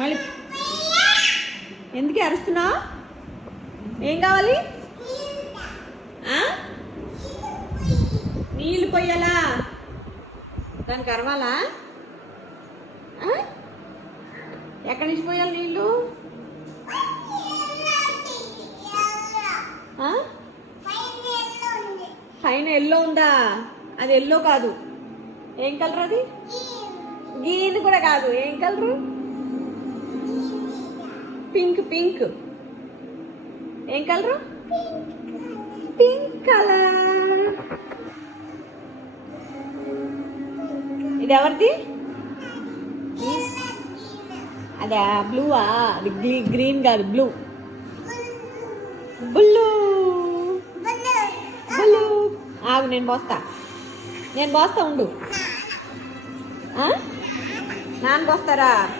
మళ్ళీ ఎందుకు అరుస్తున్నావు? ఏం కావాలి? నీళ్ళు పొయ్యాలా దానికి అరవాలా? ఎక్కడి నుంచి పోయాలి నీళ్ళు? పైన ఎల్లో ఉందా? అది ఎల్లో కాదు. ఏం కలర్ అది? గ్రీన్ కూడా కాదు. ఏం కలరు? Pink pink. ఏం కలరు? Pink colour. ఇది ఎవరిది? అదే బ్లూవా? అది గ్రీ- గ్రీన్ కాదు బ్లూ. బ్లూ బ్లూ ఆగు నేను పోస్తా. నేను పోస్తా ఉండు. ఆ? నాన్న పోస్తారా?